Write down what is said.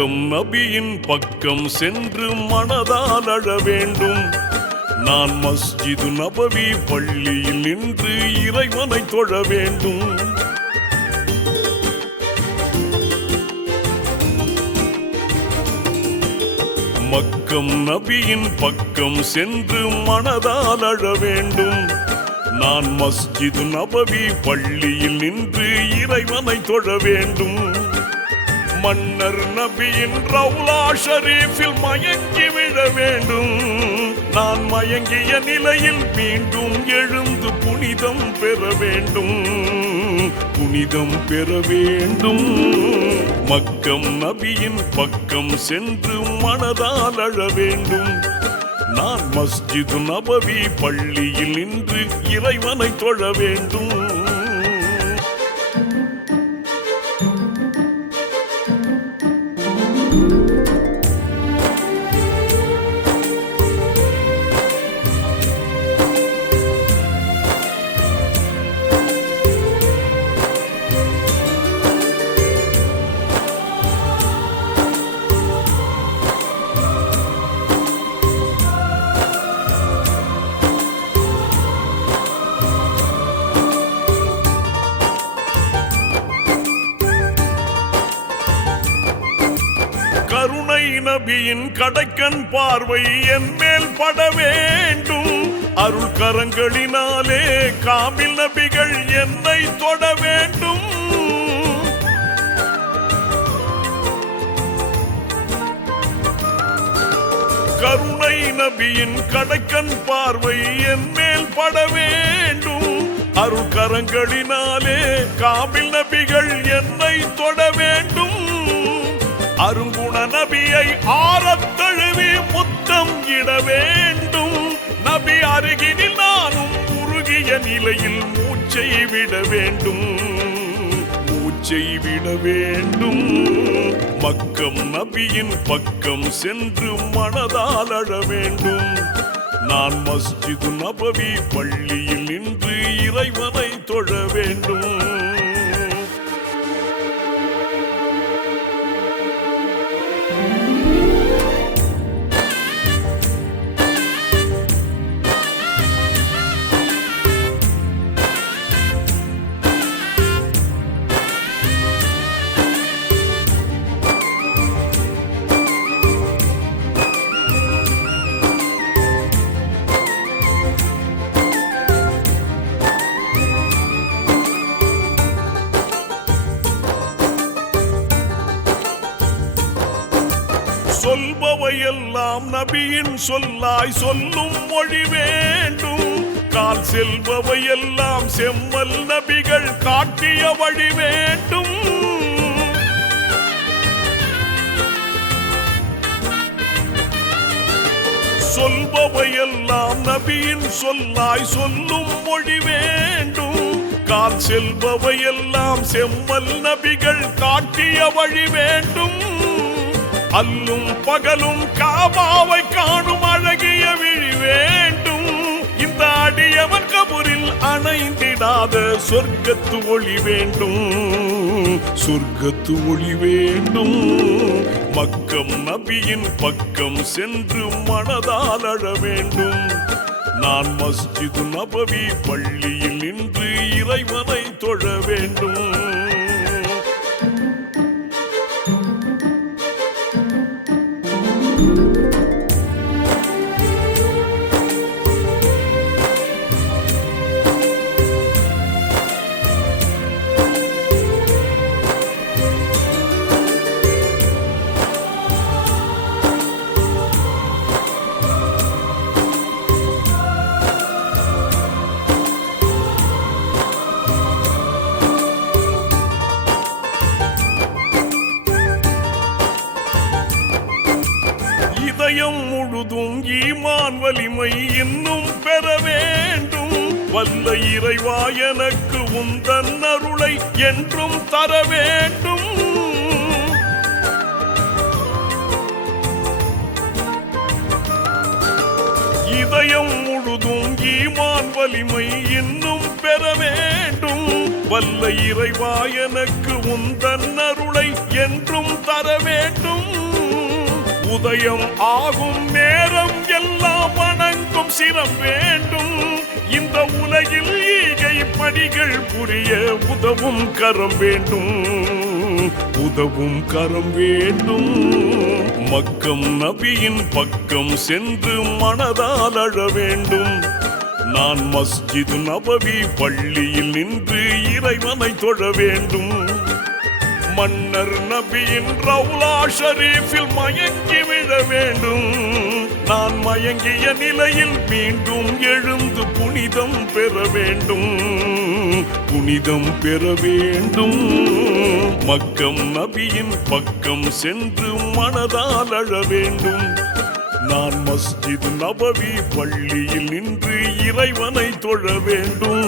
பக்கம் நபியின் பக்கம் சென்று மனதால் அழ வேண்டும். நான் மஸ்ஜிது நபவி பள்ளியில் நின்று இறைவனை தொழ வேண்டும். பக்கம் நபியின் பக்கம் சென்று மனதால் அழ வேண்டும். நான் மஸ்ஜிது நபவி பள்ளியில் நின்று இறைவனை தொழ வேண்டும். மன்னர் நபியின் ரவுலா ஷரீஃபில் மயங்கி விழ வேண்டும். நான் மயங்கிய நிலையில் மீண்டும் எழுந்து புனிதம் பெற வேண்டும். புனிதம் பெற வேண்டும். மக்கம் நபியின் பக்கம் சென்று மனதால் அழ வேண்டும். நான் மஸ்ஜிது நபவி பள்ளியில் நின்று இறைவனை தொழ வேண்டும். கருணை நபியின் கடைக்கண் பார்வை என் மேல் பட வேண்டும். அருள் கரங்களினாலே காமில் நபிகள் என்னை தொட வேண்டும். கருணை நபியின் கடைக்கண் பார்வை என் மேல் பட வேண்டும். அருள் கரங்களினாலே காமில் நபிகள் என்னை தொட வேண்டும். அருங்குண நபியை ஆரத் தழுவி முத்தம் இட வேண்டும். நபி அருகினில் நானும் உருகிய நிலையில் மூச்சை விட வேண்டும். மூச்சை விட வேண்டும். மக்கம் நபியின் பக்கம் சென்று மனதால் அழ வேண்டும். நான் மஸ்ஜிது நபவி பள்ளியில் நின்று இறைவனை தொழ வேண்டும். சொல்பவையெல்லாம் நபியின் சொல்லாய் சொல்லும் மொழி வேண்டும். கால் செல்பவையெல்லாம் செம்மல் நபிகள் காட்டிய வழி வேண்டும். சொல்பவையெல்லாம் நபியின் சொல்லாய் சொல்லும் மொழி வேண்டும். கால் செல்பவையெல்லாம் செம்மல் நபிகள் காட்டிய வழி வேண்டும். அல்லும் பகலும் காபாவை காணும் அழகிய விழி வேண்டும். இந்த அடியவன் கபூரில் அணைந்திடாத சொர்க்கத்து ஒளி வேண்டும். சொர்க்கத்து ஒளி வேண்டும். மக்கம் நபியின் பக்கம் சென்று மனதால் அழ வேண்டும். நான் மஸ்ஜிது நபவி பள்ளியில் நின்று இறைவனை தொழ வேண்டும். இதயம் முழுதும் ஈமான் வலிமை இன்னும் பெற வேண்டும். வல்ல இறைவா எனக்கு உந்தன் அருளை என்றும் தர வேண்டும். இதயம் முழுதும் ஈமான் வலிமை இன்னும் பெற வேண்டும். வல்ல இறைவா எனக்கு உந்தன் அருளை என்றும் தர வேண்டும். உதயம் ஆகும் நேரம் எல்லாம் வணங்கும் சிரம் வேண்டும். இந்த உலகில் ஈகை பணிகள் புரிய உதவும் கரம் வேண்டும், உதவும் கரம் வேண்டும். மக்கம் நபியின் பக்கம் சென்று மனதால் அழ வேண்டும். நான் மஸ்ஜித் நபவி பள்ளியில் நின்று இறைவனை தொழ வேண்டும். மன்னர் நபியின் ரவுலா ஷரீஃபில் மயங்கி விழ வேண்டும். நான் மயங்கிய நிலையில் மீண்டும் எழுந்து புனிதம் பெற வேண்டும், புனிதம் பெற வேண்டும். மக்கம் நபியின் பக்கம் சென்று மனதால் அழ வேண்டும். நான் மஸ்ஜித் நபவி பள்ளியில் நின்று இறைவனை தொழ வேண்டும்.